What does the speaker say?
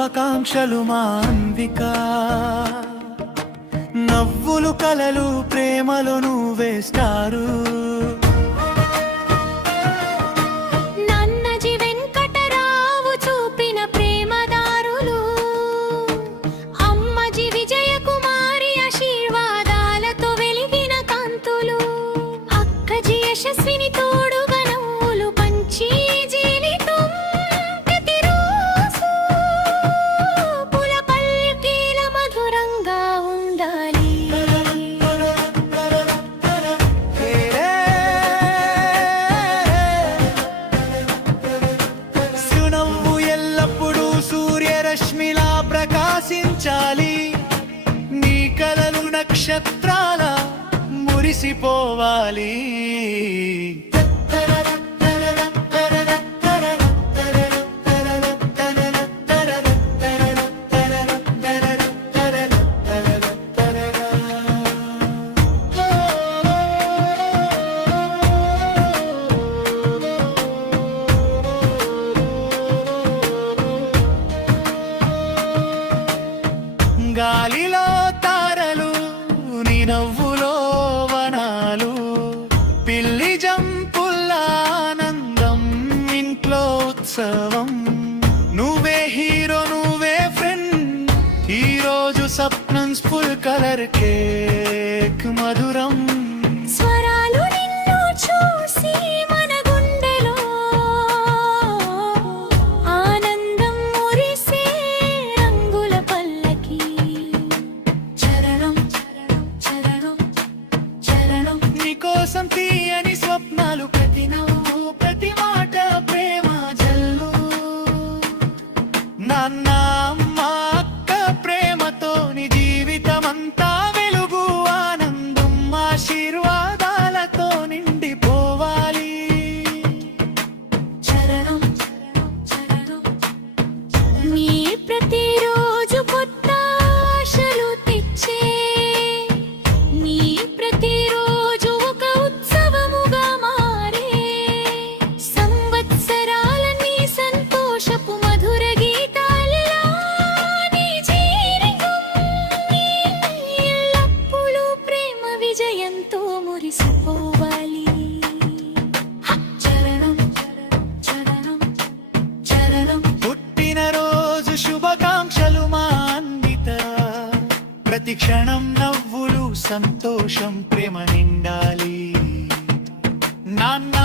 శుభాకాంక్షలు మా అన్విక. నవ్వులు కలలు ప్రేమలో నువ్వే స్టారు. ప్రకాశించాలి నీ కలలు నక్షత్రాల మురిసిపోవాలి. గాలిలో తారలు నీ నవ్వులో వనాలు, పిల్లి జంపుల ఆనందం ఇంట్లో ఉత్సవం. నువ్వే హీరో నువ్వే ఫ్రెండ్, ఈరోజు సప్నం ఫుల్ కలర్ కేక్ మధురం. స్వరాలు నిన్ను చూసి మన గుండెలో ఆనందం మురిసే రంగుల పల్లకి. చరణం చరణం చరణం నీకోసం తీయని స్వప్నాలు, ప్రతి నవ్వు ప్రతి మాట ప్రేమ జల్లు. నాన్న అమ్మ అక్క ప్రేమతో నీ జీవితమంతా వెలుగు ఆనందం ఆశీర్వాదాలతో నిండిపోవాలి. చరణం చరణం నీ ప్రతిరోజు కొత్త ఆశలు తెచ్చే, నీ ప్రతిరోజు ఒక ఉత్సవముగా మారే. సంవత్సరాలన్నీ సంతోషపు మధుర గీతాల్లా నీ జీవితం ఎల్లప్పుడూ ప్రేమ విజయంతో మురిసిపోవాలి. చరణం చరణం చరణం పుట్టినరోజు శుభాకాంక్షలు మా అన్విత. ప్రతి క్షణం నవ్వులు సంతోషం ప్రేమ నిండాలి. నాన్న